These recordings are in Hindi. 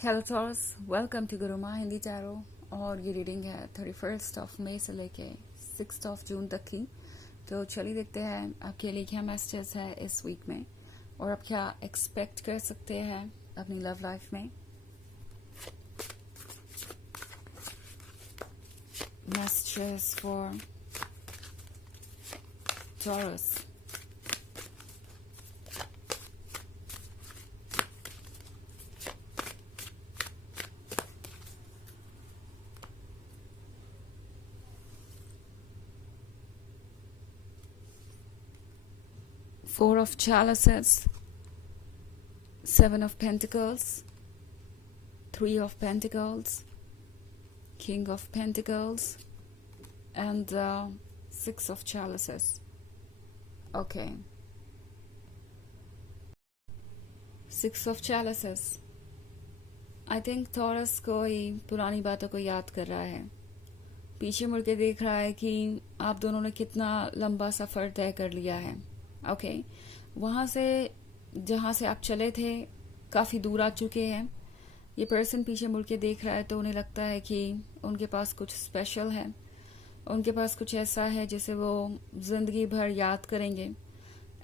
Hello thoughts, welcome to Gurumaa Hindi tarot. और ये रीडिंग है 31 मई से लेके 6 जून तक की। तो चलिए देखते हैं आपके लिए क्या मैसेजेस है इस वीक में और आप क्या एक्सपेक्ट कर सकते हैं अपनी लव लाइफ में। Messages for taurus. Four of Chalices, Seven of Pentacles, Three of Pentacles, King of Pentacles, and Six of Chalices. Okay. Six of Chalices. I think Taurus कोई पुरानी बातों को याद कर रहा है, पीछे मुड़ के देख रहा है कि आप दोनों ने कितना लंबा सफर तय कर लिया है। ओके, वहां से जहां से आप चले थे काफी दूर आ चुके हैं। ये पर्सन पीछे मुड़ के देख रहा है तो उन्हें लगता है कि उनके पास कुछ स्पेशल है, उनके पास कुछ ऐसा है जिसे वो जिंदगी भर याद करेंगे।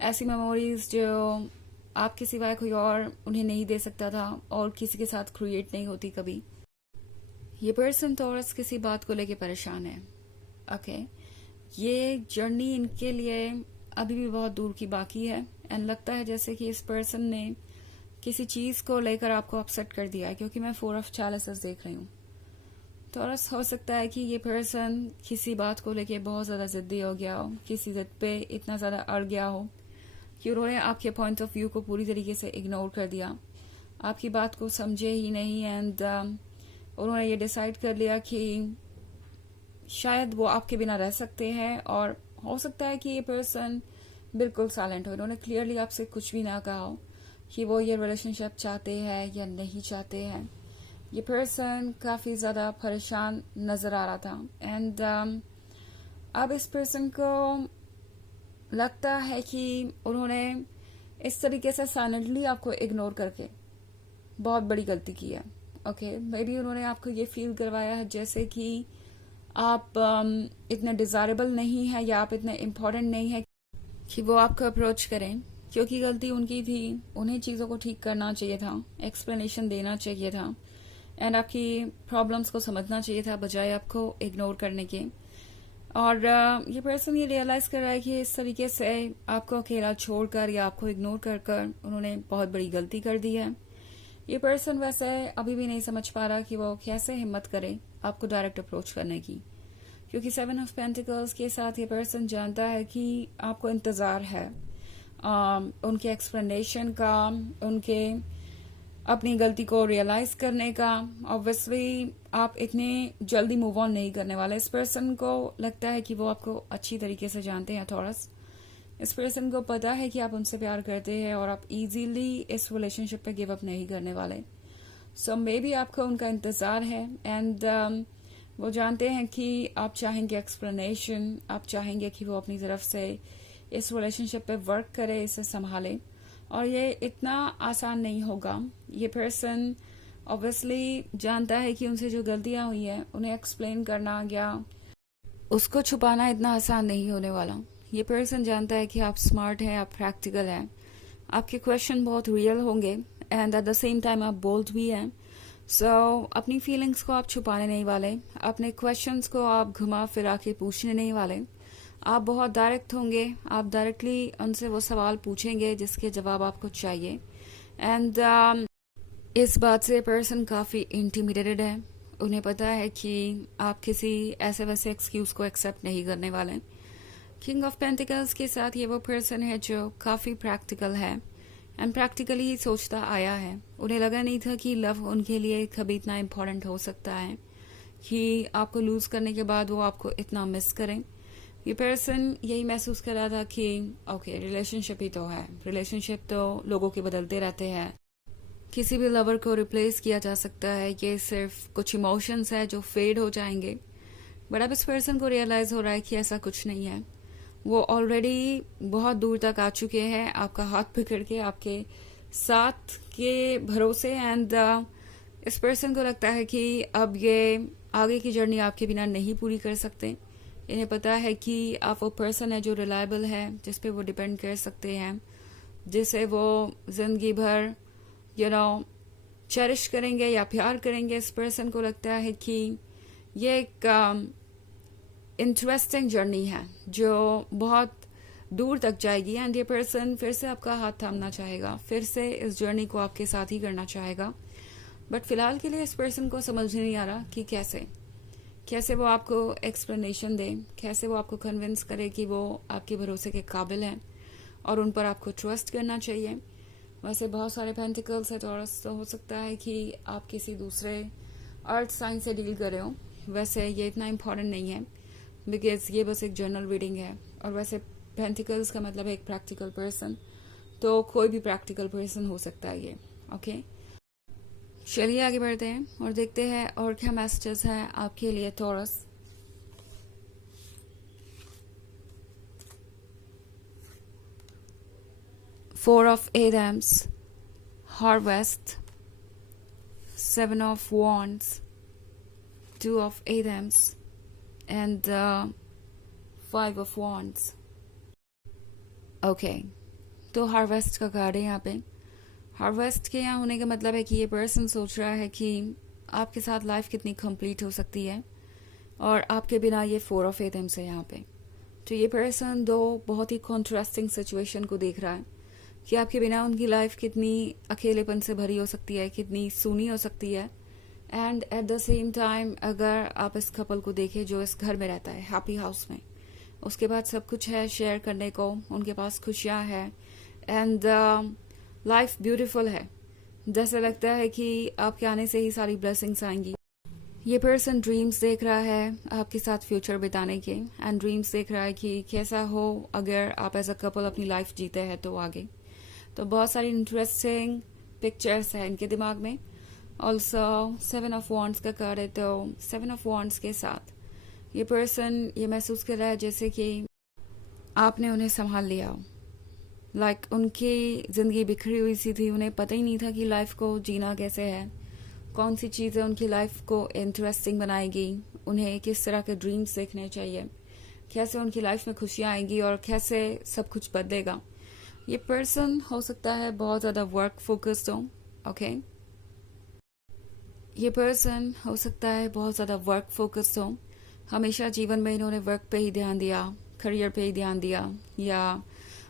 ऐसी मेमोरीज जो आपके सिवाय कोई और उन्हें नहीं दे सकता था और किसी के साथ क्रिएट नहीं होती कभी। ये पर्सन टॉरस किसी बात को लेके परेशान है। ओके, ये जर्नी इनके लिए अभी भी बहुत दूर की बाकी है एंड लगता है जैसे कि इस पर्सन ने किसी चीज को लेकर आपको अपसेट कर दिया है, क्योंकि मैं फोर ऑफ चैलिसेस देख रही हूँ। टॉरस हो सकता है कि ये पर्सन किसी बात को लेके बहुत ज्यादा जिद्दी हो गया हो, किसी जिद पे इतना ज्यादा अड़ गया हो कि उन्होंने आपके पॉइंट ऑफ व्यू को पूरी तरीके से इग्नोर कर दिया, आपकी बात को समझे ही नहीं एंड उन्होंने ये डिसाइड कर लिया कि शायद वो आपके बिना रह सकते हैं। और हो सकता है कि ये पर्सन बिल्कुल साइलेंट हो, इन्होंने क्लियरली आपसे कुछ भी ना कहा हो कि वो ये रिलेशनशिप चाहते हैं या नहीं चाहते हैं। ये पर्सन काफी ज्यादा परेशान नजर आ रहा था एंड अब इस पर्सन को लगता है कि उन्होंने इस तरीके से साइलेंटली आपको इग्नोर करके बहुत बड़ी गलती की है। ओके, मे बी उन्होंने आपको ये फील करवाया है जैसे कि आप इतने डिजायरेबल नहीं है या आप इतने इम्पोर्टेंट नहीं है कि वो आपको अप्रोच करें, क्योंकि गलती उनकी थी। उन्हें चीज़ों को ठीक करना चाहिए था, एक्सप्लेनेशन देना चाहिए था एंड आपकी प्रॉब्लम्स को समझना चाहिए था बजाय आपको इग्नोर करने के। और ये पर्सन ये रियलाइज कर रहा है कि इस तरीके से आपको अकेला छोड़कर या आपको इग्नोर कर कर उन्होंने बहुत बड़ी गलती कर दी है। ये पर्सन वैसे अभी भी नहीं समझ पा रहा कि वो कैसे हिम्मत करे आपको डायरेक्ट अप्रोच करने की, क्योंकि सेवन ऑफ पेंटिकल्स के साथ ये पर्सन जानता है कि आपको इंतजार है उनके एक्सप्लेनेशन का, उनके अपनी गलती को रियलाइज करने का। ऑब्वियसली आप इतने जल्दी मूव ऑन नहीं करने वाले। इस पर्सन को लगता है कि वो आपको अच्छी तरीके से जानते हैं टॉरस। इस पर्सन को पता है कि आप उनसे प्यार करते हैं और आप इजीली इस रिलेशनशिप पे गिव अप नहीं करने वाले। सो मे बी आपको उनका इंतजार है एंड वो जानते हैं कि आप चाहेंगे एक्सप्लेनेशन, आप चाहेंगे कि वो अपनी तरफ से इस रिलेशनशिप पे वर्क करे, इसे संभाले। और ये इतना आसान नहीं होगा। ये पर्सन ऑब्वियसली जानता है कि उनसे जो गलतियां हुई हैं उन्हें एक्सप्लेन करना या उसको छुपाना इतना आसान नहीं होने वाला। ये पर्सन जानता है कि आप स्मार्ट हैं, आप प्रैक्टिकल हैं, आपके क्वेश्चन बहुत रियल होंगे and at the same time आप बोल्ड भी हैं। सो अपनी फीलिंग्स को आप छुपाने नहीं वाले, अपने क्वेश्चंस को आप घुमा फिरा के पूछने नहीं वाले। आप बहुत डायरेक्ट होंगे, आप डायरेक्टली उनसे वो सवाल पूछेंगे जिसके जवाब आपको चाहिए एंड इस बात से पर्सन काफी इंटिमिडेटेड है। उन्हें पता है कि आप किसी ऐसे वैसे एक्सक्यूज को एक्सेप्ट नहीं करने वाले। किंग ऑफ पेंटिकल्स के साथ ये वो पर्सन है जो काफी प्रैक्टिकल है एंड प्रैक्टिकली ही सोचता आया है। उन्हें लगा नहीं था कि लव उनके लिए कभी इतना इम्पोर्टेंट हो सकता है कि आपको लूज करने के बाद वो आपको इतना मिस करें। ये पर्सन यही महसूस कर रहा था कि ओके, रिलेशनशिप ही तो है, रिलेशनशिप तो लोगों के बदलते रहते हैं, किसी भी लवर को रिप्लेस किया जा सकता है, ये सिर्फ कुछ इमोशंस है जो फेड हो जाएंगे। बट अब इस पर्सन को रियलाइज हो रहा है कि ऐसा कुछ नहीं है। वो ऑलरेडी बहुत दूर तक आ चुके हैं, आपका हाथ पकड़ के आपके साथ के भरोसे एंड इस पर्सन को लगता है कि अब ये आगे की जर्नी आपके बिना नहीं पूरी कर सकते। इन्हें पता है कि आप वो पर्सन है जो रिलायबल है, जिस पे वो डिपेंड कर सकते हैं, जिसे वो जिंदगी भर चेरिश करेंगे या प्यार करेंगे। इस पर्सन को लगता है कि ये एक इंटरेस्टिंग जर्नी है जो बहुत दूर तक जाएगी, एंड ये पर्सन फिर से आपका हाथ थामना चाहेगा, फिर से इस जर्नी को आपके साथ ही करना चाहेगा। बट फिलहाल के लिए इस पर्सन को समझ नहीं आ रहा कि कैसे वो आपको एक्सप्लेनेशन दे, कैसे वो आपको कन्विंस करे कि वो आपके भरोसे के काबिल हैं और उन पर आपको ट्रस्ट करना चाहिए। वैसे बहुत सारे पेंटिकल्स है टॉरस, तो हो सकता है कि आप किसी दूसरे अर्थ साइन से डील कर रहे हो। वैसे ये इतना इम्पोर्टेंट नहीं है, बिकॉज ये बस एक जनरल रीडिंग है, और वैसे पेंटिकल्स का मतलब है एक प्रैक्टिकल पर्सन, तो कोई भी प्रैक्टिकल पर्सन हो सकता है ये। ओके, चलिए आगे बढ़ते हैं और देखते हैं और क्या मैसेजेस हैं आपके लिए Taurus. Four of Adams, harvest, seven of wands, two of Adams and five of wands. Okay, तो हार्वेस्ट का कार्ड है यहाँ पे। हार्वेस्ट के यहाँ होने का मतलब है कि ये पर्सन सोच रहा है कि आपके साथ लाइफ कितनी कंप्लीट हो सकती है और आपके बिना ये फोर ऑफ एडम्स है यहाँ पे। तो ये पर्सन दो बहुत ही कॉन्ट्रास्टिंग सिचुएशन को देख रहा है कि आपके बिना उनकी लाइफ कितनी अकेलेपन से भरी हो सकती है, कितनी सूनी हो सकती है। And at the same time अगर आप इस कपल को देखें जो इस घर में रहता है, हैप्पी हाउस में, उसके बाद सब कुछ है शेयर करने को, उनके पास खुशियाँ है एंड लाइफ ब्यूटीफुल है, जैसे लगता है कि आपके आने से ही सारी ब्लेसिंग्स आएंगी। ये पर्सन ड्रीम्स देख रहा है आपके साथ फ्यूचर बिताने के, एंड ड्रीम्स देख रहा है कि कैसा हो अगर आप एज अ कपल अपनी लाइफ जीते हैं तो आगे। तो बहुत सारी इंटरेस्टिंग पिक्चर्स हैं इनके दिमाग में। ऑल्सो सेवन ऑफ वॉन्ड्स का कार्ड है, तो सेवन ऑफ वॉन्ड्स के साथ ये पर्सन ये महसूस कर रहा है जैसे कि आपने उन्हें संभाल लिया हो। लाइक उनकी जिंदगी बिखरी हुई सी थी, उन्हें पता ही नहीं था कि लाइफ को जीना कैसे है, कौन सी चीज़ें उनकी लाइफ को इंटरेस्टिंग बनाएगी, उन्हें किस तरह के ड्रीम्स देखने चाहिए, कैसे उनकी लाइफ में खुशियाँ आएंगी और कैसे सब कुछ बदलेगा। ये पर्सन हो सकता है बहुत ज़्यादा वर्क फोकस्ड हो। ओके, ये पर्सन हो सकता है बहुत ज़्यादा वर्क फोकस्ड हो। हमेशा जीवन में इन्होंने वर्क पे ही ध्यान दिया, करियर पे ही ध्यान दिया, या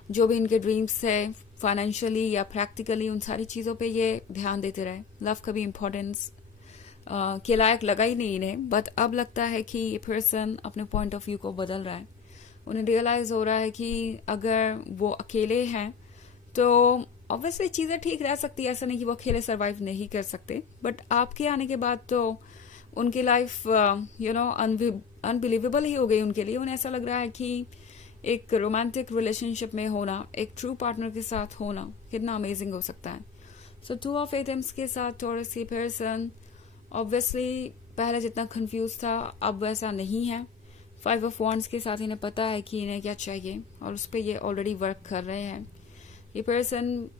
जो भी इनके ड्रीम्स है फाइनेंशियली या प्रैक्टिकली, उन सारी चीज़ों पे ये ध्यान देते रहे। लव कभी इम्पोर्टेंस के लायक लगा ही नहीं इन्हें, बट अब लगता है कि ये पर्सन अपने पॉइंट ऑफ व्यू को बदल रहा है। उन्हें रियलाइज हो रहा है कि अगर वो अकेले हैं तो ऑब्वियसली चीज़ें ठीक रह सकती है, ऐसा नहीं कि वो अकेले सर्वाइव नहीं कर सकते, बट आपके आने के बाद तो उनकी लाइफ अनबिलीवेबल ही हो गई उनके लिए। उन्हें ऐसा लग रहा है कि एक रोमांटिक रिलेशनशिप में होना, एक ट्रू पार्टनर के साथ होना कितना अमेजिंग हो सकता है। सो टू ऑफ एटम्स के साथ टॉरस की पर्सन ऑब्वियसली पहले जितना कंफ्यूज था अब वैसा नहीं है। फाइव ऑफ वॉन्ड्स के साथ इन्हें पता है कि इन्हें क्या चाहिए और उस पर ये ऑलरेडी वर्क कर रहे हैं। ये पर्सन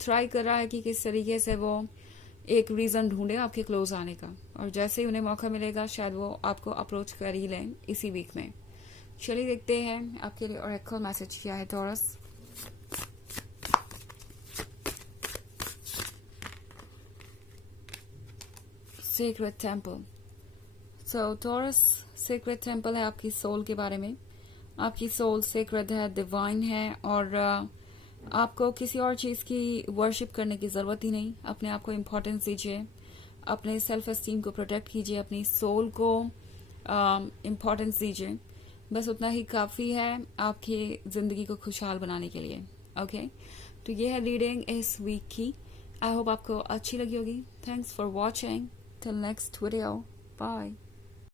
ट्राई कर रहा है कि किस तरीके से वो एक रीज़न ढूंढे आपके क्लोज आने का, और जैसे ही उन्हें मौका मिलेगा शायद वो आपको अप्रोच कर ही लें इसी वीक में। चलिए देखते हैं आपके लिए ऑरेकल मैसेज क्या है Taurus. Secret temple. So Taurus, secret temple है आपकी सोल के बारे में। आपकी सोल सीक्रेट है, डिवाइन है, और आपको किसी और चीज़ की वर्शिप करने की ज़रूरत ही नहीं। अपने आप को इम्पोर्टेंस दीजिए, अपने सेल्फ एस्टीम को प्रोटेक्ट कीजिए, अपनी सोल को इम्पोर्टेंस दीजिए। बस उतना ही काफ़ी है आपकी ज़िंदगी को खुशहाल बनाने के लिए। ओके, तो ये है रीडिंग इस वीक की। आई होप आपको अच्छी लगी होगी। Thanks for watching. Till next video, bye.